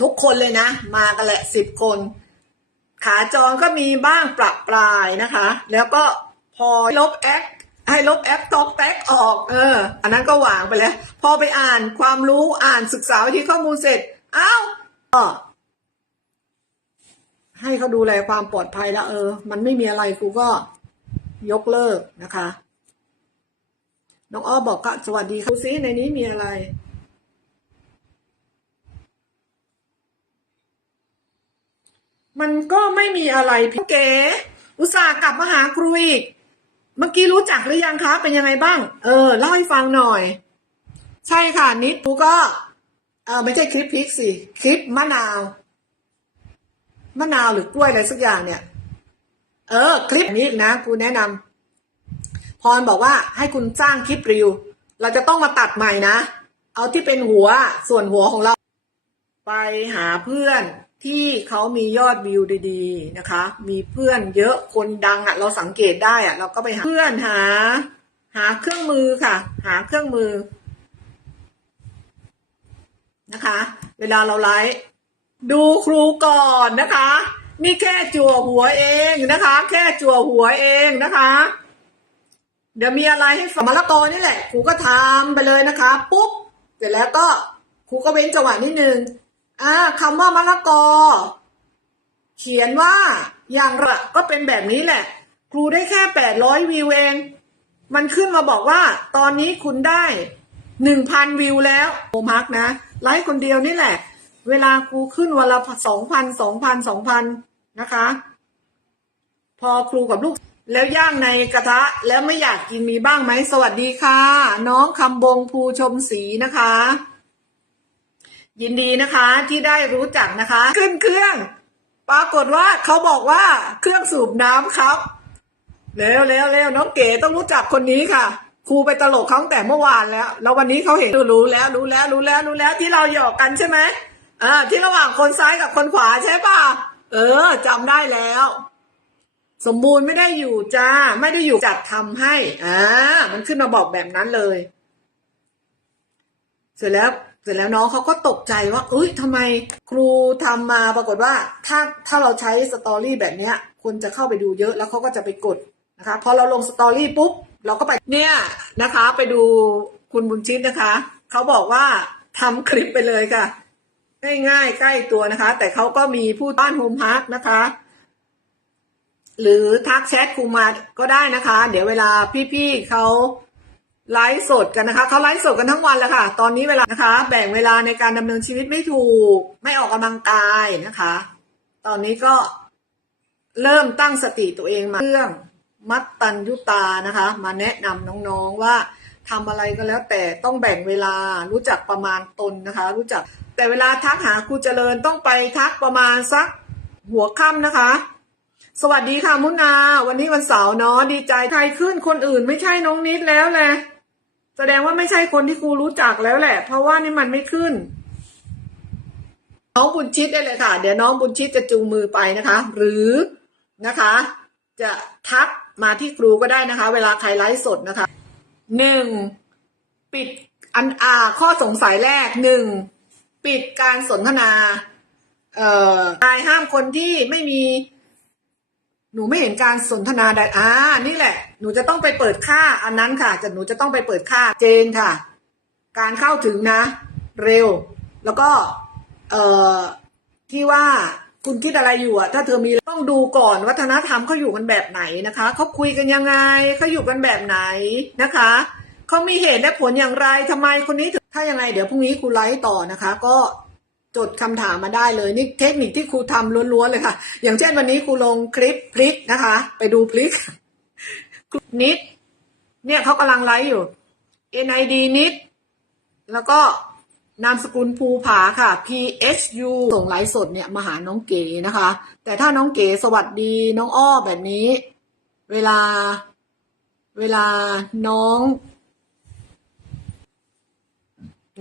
ทุกคนเลยนะ มากันแหละสิบคน ขาจรก็มีบ้างปรับปลายนะคะ แล้วก็พอลบแอปให้ลบแอปตอกแท็กออก เออ อันนั้นก็วางไปแล้ว พอไปอ่านความรู้อ่านศึกษาวิธีข้อมูลเสร็จ อ้าวก็ให้เขาดูแลความปลอดภัยแล้วเออ มันไม่มีอะไรกูก็ยกเลิกนะคะ น้องอ้อบอกก็สวัสดีค่ะดูซิในนี้มีอะไร มันก็ไม่มีอะไรพี่เก๋อุตส่าห์กลับมาหาครูอีก เมื่อกี้รู้จักหรือยังคะ เป็นยังไงบ้าง เออเล่าให้ฟังหน่อย ใช่ค่ะ นิดกูก็ เออไม่ใช่คลิปพริกสิคลิปมะนาวมะนาวหรือกล้วยอะไรสักอย่างเนี่ย เออ คลิปนี้นะกูแนะนำพรบอกว่าให้คุณสร้างคลิปรีวเราจะต้องมาตัดใหม่นะ เอาที่เป็นหัวส่วนหัวของเรา ไปหาเพื่อน ที่เขามียอดวิวดีๆนะคะ มีเพื่อนเยอะคนดังอะ่ะ เราสังเกตได้อะ่ะ เราก็ไปหาเพื่อนหา หาเครื่องมือค่ะ หาเครื่องมือ นะคะ เวลาเราไลฟ์ดูครูก่อนนะคะ นี่แค่จั่วหัวเองนะคะ แค่จั่วหัวเองนะคะ เดี๋ยวมีอะไรให้ฟังมะละกอนี่แหละครูก็ทำไปเลยนะคะ ปุ๊บเสร็จแล้วก็ครูก็เว้นจังหวะนิดนึง อ่าคำว่ามะละกอ เขียนว่าอย่างระก็เป็นแบบนี้แหละ ครูได้แค่แปดร้อยวิวเอง มันขึ้นมาบอกว่า ตอนนี้คุณได้หนึ่งพันวิวแล้วโอมาร์กนะ ไลฟ์คนเดียวนี่แหละ เวลาครูขึ้นวันละสองพันสองพันสองพันนะคะ พอครูกับลูกแล้วย่างในกระทะแล้วไม่อยากกินมีบ้างไหมสวัสดีค่ะ น้องคำบงภูชมศรีนะคะ ยินดีนะคะที่ได้รู้จักนะคะ ขึ้นเครื่อง ปรากฏว่าเขาบอกว่าเครื่องสูบน้ำครับเร็วเร็วเร็วน้องเก๋ต้องรู้จักคนนี้ค่ะครูไปตลกเขาตั้งแต่เมื่อวานแล้ว แล้ววันนี้เขาเห็นรู้แล้วรู้แล้วรู้แล้วรู้แล้วที่เราหยอกกันใช่ไหมอ่าที่ระหว่างคนซ้ายกับคนขวาใช่ป่ะเออจำได้แล้ว สมบูรณ์ไม่ได้อยู่จ้า ไม่ได้อยู่จัดทำให้อ่ามันขึ้นมาบอกแบบนั้นเลย เสร็จแล้ว เสร็จแล้วน้องเขาก็ตกใจว่าเอ้ยทำไมครูทำมาปรากฏว่า ถ้าถ้าเราใช้สตอรี่แบบเนี้ยคนจะเข้าไปดูเยอะแล้วเขาก็จะไปกดนะคะพอเราลงสตอรี่ปุ๊บเราก็ไปเนี่ยนะคะ ไปดูคุณบุญชิตนะคะเขาบอกว่าทำคลิปไปเลยค่ะ ง่ายๆใกล้ตัวนะคะ แต่เขาก็มีผู้บ้านโฮมฮักนะคะ หรือทักแชทครูมาก็ได้นะคะ เดี๋ยวเวลาพี่ๆเขา ไลฟ์สดกันนะคะเขาไลฟ์สดกันทั้งวันแล้วค่ะ ตอนนี้เวลานะคะ แบ่งเวลาในการดำเนินชีวิตไม่ถูก ไม่ออกกำลังกายนะคะ ตอนนี้ก็เริ่มตั้งสติตัวเองมาเรื่องมัตตัญยุตานะคะ มาแนะนำน้องๆว่าทำอะไรก็แล้วแต่ต้องแบ่งเวลารู้จักประมาณตนนะคะ รู้จักแต่เวลาทักหาครูเจริญต้องไปทักประมาณสักหัวค่ำนะคะ สวัสดีค่ะมุนา วันนี้วันเสาร์เนาะดีใจใครขึ้นคนอื่นไม่ใช่น้องนิดแล้วแหละ แสดงว่าไม่ใช่คนที่ครูรู้จักแล้วแหละ เพราะว่านี่มันไม่ขึ้น น้องบุญชิดได้เลยค่ะ เดี๋ยวน้องบุญชิดจะจูงมือไปนะคะ หรือนะคะ จะทักมาที่ครูก็ได้นะคะ เวลาใครไลฟ์สดนะคะหนึ่งปิดอันอาข้อสงสัยแรกหนึ่งปิดการสนทนา เอ่อายห้ามคนที่ไม่มี หนูไม่เห็นการสนทนาใดอ่านี่แหละ หนูจะต้องไปเปิดค่าอันนั้นค่ะจะหนูจะต้องไปเปิดค่าเจนค่ะ การเข้าถึงนะ เร็ว แล้วก็ เอ่อที่ว่าคุณคิดอะไรอยู่อะถ้าเธอมีต้องดูก่อนวัฒนธรรมเขาอยู่กันแบบไหนนะคะเขาคุยกันยังไงเขาอยู่กันแบบไหนนะคะเขามีเหตุและผลอย่างไรทำไมคนนี้ถ้ายังไงเดี๋ยวพรุ่งนี้ครูไลฟ์ต่อนะคะ ก็ จดคำถามมาได้เลยนี่เทคนิคที่ครูทำล้วนๆเลยค่ะ อย่างเช่นวันนี้ครูลงคลิปพลิกนะคะ ไปดูพลิกนิด เนี่ยเขากำลังไลฟ์อยู่ NID นิด แล้วก็นามสกุลภูผาค่ะ PHU ส่งไลฟ์สดเนี่ยมาหาน้องเก๋นะคะ แต่ถ้าน้องเก๋สวัสดีน้องอ้อแบบนี้ เวลา เวลาน้อง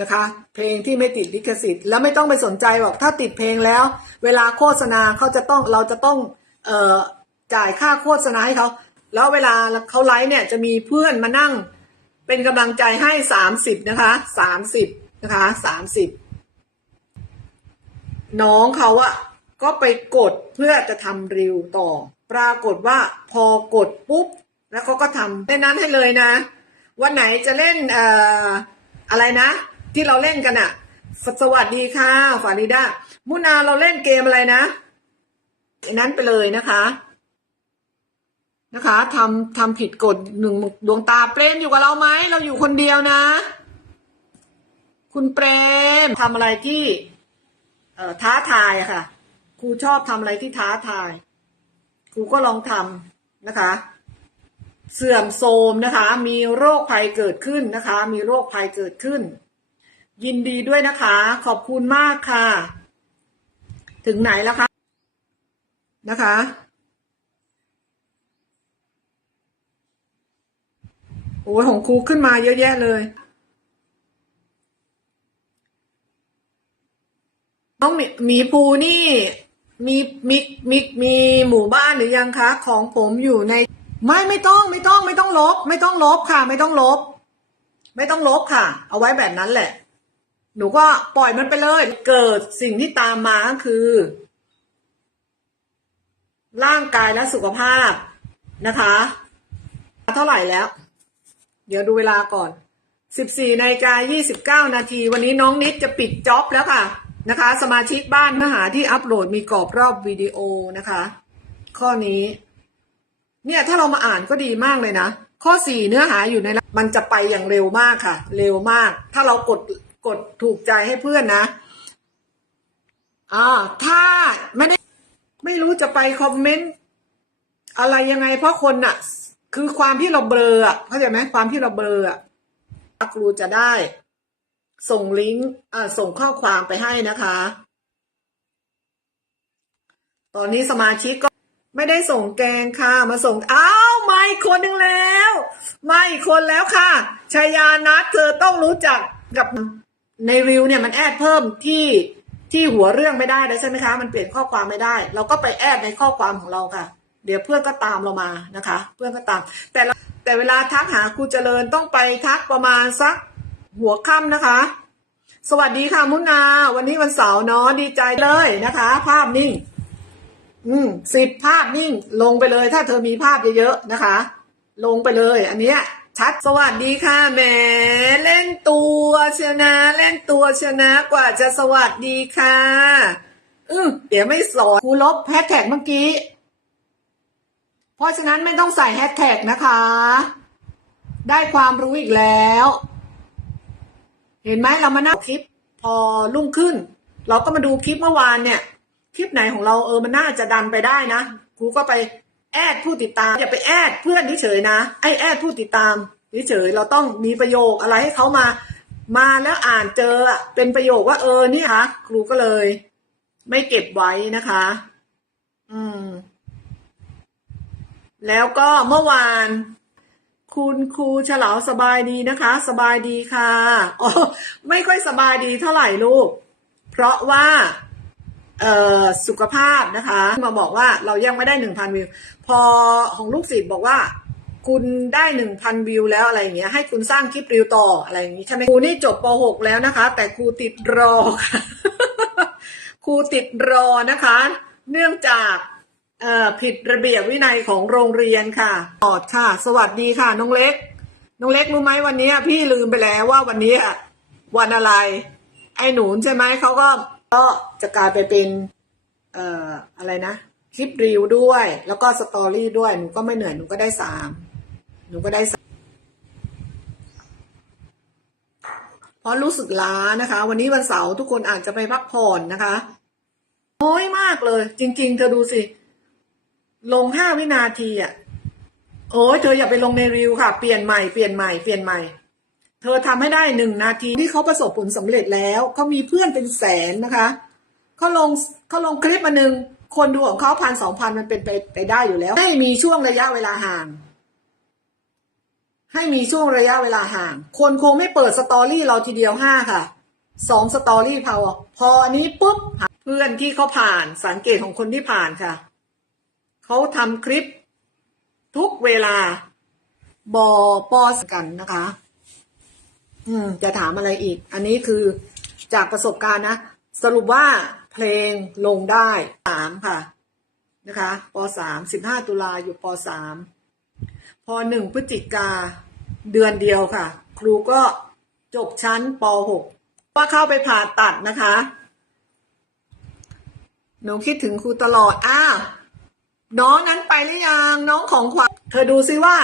นะคะ เพลงที่ไม่ติดลิขสิทธิ์แล้วไม่ต้องไปสนใจบอกถ้าติดเพลงแล้ว เวลาโฆษณาเขาจะต้องเราจะต้องเอ่อจ่ายค่าโฆษณาให้เขาแล้วเวลาเขาไลฟ์เนี่ยจะมีเพื่อนมานั่ง เป็นกำลังใจให้สามสิบนะคะสามสิบนะคะสามสิบน้องเขาอะก็ไปกดเพื่อจะทำรีวต่อ ปรากฏว่าพอกดปุ๊บ แล้วเขาก็ทำในนั้นให้เลยนะ วันไหนจะเล่นเอ่ออะไรนะ ที่เราเล่นกันอะสวัสดีค่ะฟาริดามุนาเราเล่นเกมอะไรนะนั้นไปเลยนะคะนะคะทำทำผิดกฎหนึ่งดวงตาเปรมอยู่กับเราไหมเราอยู่คนเดียวนะ คุณเปรมทำอะไรที่ เอ่อท้าทายค่ะครูชอบทำอะไรที่ท้าทายครูก็ลองทำนะคะ เสื่อมโทรมนะคะ มีโรคภัยเกิดขึ้นนะคะ มีโรคภัยเกิดขึ้น ยินดีด้วยนะคะ ขอบคุณมากค่ะ ถึงไหนแล้วคะ นะคะ โอ้ยของครูขึ้นมาเยอะแยะเลย น้องหมีหมีภูนี่ มีมีมีมีหมู่บ้านหรือยังคะ ของผมอยู่ใน ไม่ไม่ต้องไม่ต้องไม่ต้องลบ ไม่ต้องลบค่ะ ไม่ต้องลบ ไม่ต้องลบค่ะ เอาไว้แบบนั้นแหละ หนูก็ปล่อยมันไปเลย เกิดสิ่งที่ตามมาก็คือ ร่างกายและสุขภาพนะคะ เท่าไหร่แล้ว เดี๋ยวดูเวลาก่อน 14นาฬิกา29 นาที วันนี้น้องนิดจะปิดจ็อบแล้วค่ะนะคะ สมาชิกบ้านเนื้อหาที่อัปโหลดมีกรอบรอบวิดีโอนะคะ ข้อนี้ เนี่ยถ้าเรามาอ่านก็ดีมากเลยนะ ข้อ 4 เนื้อหาอยู่ในนั้นมันจะไปอย่างเร็วมากค่ะ เร็วมาก ถ้าเรากด กดถูกใจให้เพื่อนนะ อ่า ถ้าไม่ได้ไม่รู้จะไปคอมเมนต์อะไรยังไง เพราะคนน่ะคือความที่เราเบลออะเข้าใจไหมความที่เราเบลออะครูจะได้ ส่งลิงก์อ่าส่งข้อความไปให้นะคะ ตอนนี้สมาชิกก็ไม่ได้ส่งแกงค่ะ มาส่งอ้าวมาอีกคนหนึ่งแล้วมาอีกคนแล้วค่ะชายานัทเธอต้องรู้จักกับ ในริวเนี่ยมันแอดเพิ่มที่ที่หัวเรื่องไม่ได้เลยใช่ไหมคะ มันเปลี่ยนข้อความไม่ได้ เราก็ไปแอดในข้อความของเราค่ะ เดี๋ยวเพื่อนก็ตามเรามานะคะ เพื่อนก็ตาม แต่แต่เวลาทักหาครูเจริญต้องไปทักประมาณสักหัวค่ำนะคะ สวัสดีค่ะมุนา วันนี้วันเสาร์เนาะดีใจเลยนะคะ ภาพนิ่ง อืมสิบภาพนิ่ง ลงไปเลย ถ้าเธอมีภาพเยอะๆนะคะ ลงไปเลย อันเนี้ย ชัดสวัสดีค่ะแหมเล่นตัวเชียนะเล่นตัวเชียนะกว่าจะสวัสดีค่ะอืมเดี๋ยวไม่สอนครูลบแฮชแท็กเมื่อกี้ เพราะฉะนั้นไม่ต้องใส่แฮชแท็กนะคะ ได้ความรู้อีกแล้ว เห็นไหมเรามานั่งคลิป พอรุ่งขึ้น เราก็มาดูคลิปเมื่อวานเนี่ย คลิปไหนของเราเออมันน่าจะดันไปได้นะครูก็ไป แอดผู้ติดตามอย่าไปแอดเพื่อนเฉยๆนะไอแอดผู้ติดตามเฉยๆเราต้องมีประโยคอะไรให้เขามา มาแล้วอ่านเจอเป็นประโยคว่าเออนี่ค่ะครูก็เลย ไม่เก็บไว้นะคะ อืม แล้วก็เมื่อวาน คุณครูฉลาวสบายดีนะคะ สบายดีค่ะอ๋อไม่ค่อยสบายดีเท่าไหร่ลูก เพราะว่า สุขภาพนะคะ มาบอกว่าเรายังไม่ได้หนึ่งพันวิว พอของลูกศิษย์บอกว่า คุณได้หนึ่งพันวิวแล้วอะไรอย่างเงี้ยให้คุณสร้างคลิปรีวต่ออะไรอย่างงี้ใช่ไหมครูนี่จบป .6 แล้วนะคะ แต่ครูติดรอค่ะครูติดรอนะคะ เนื่องจากผิดระเบียบวินัยของโรงเรียนค่ะออดค่ะ สวัสดีค่ะน้องเล็ก น้องเล็กรู้ไหมวันนี้พี่ลืมไปแล้วว่าวันนี้วันอะไร ไอ้หนูใช่ไหมเขาก็ ก็จะกลายไปเป็น เอ่อ อะไรนะ คลิปรีวด้วย แล้วก็สตอรี่ด้วย หนูก็ไม่เหนื่อย หนูก็ได้สาม หนูก็ได้สามเพราะรู้สึกล้านะคะ วันนี้วันเสาร์ทุกคนอาจจะไปพักผ่อนนะคะน้อยมากเลย จริง ๆ เธอดูสิ ลงห้าวินาทีอะ โอ้ยเธออย่าไปลงในรีวค่ะ เปลี่ยนใหม่ เปลี่ยนใหม่ เปลี่ยนใหม่ เธอทำให้ได้หนึ่งนาทีที่เขาประสบผลสำเร็จแล้วเขามีเพื่อนเป็นแสนนะคะเขาลงเขาลงคลิปมาหนึ่งคนดูของเขาพันสองพันมันเป็นไปไปได้อยู่แล้ว ให้มีช่วงระยะเวลาห่าง ให้มีช่วงระยะเวลาห่าง คนคงไม่เปิดสตอรี่เราทีเดียวห้าค่ะสองสตอรี่พอพออันนี้ปุ๊บเพื่อนที่เขาผ่านสังเกตของคนที่ผ่านค่ะเขาทำคลิปทุกเวลาบอปอสกันนะคะ อืมจะถามอะไรอีก อันนี้คือจากประสบการณ์นะ สรุปว่าเพลงลงได้สามค่ะนะคะปสามสิบห้าตุลาอยู่ปสามพอหนึ่งพฤศจิกาเดือนเดียวค่ะ ครูก็จบชั้นปหกว่าเข้าไปผ่าตัดนะคะ หนูคิดถึงครูตลอด อ้าวน้องนั้นไปหรือยัง น้องของขวัญเธอดูซิว่า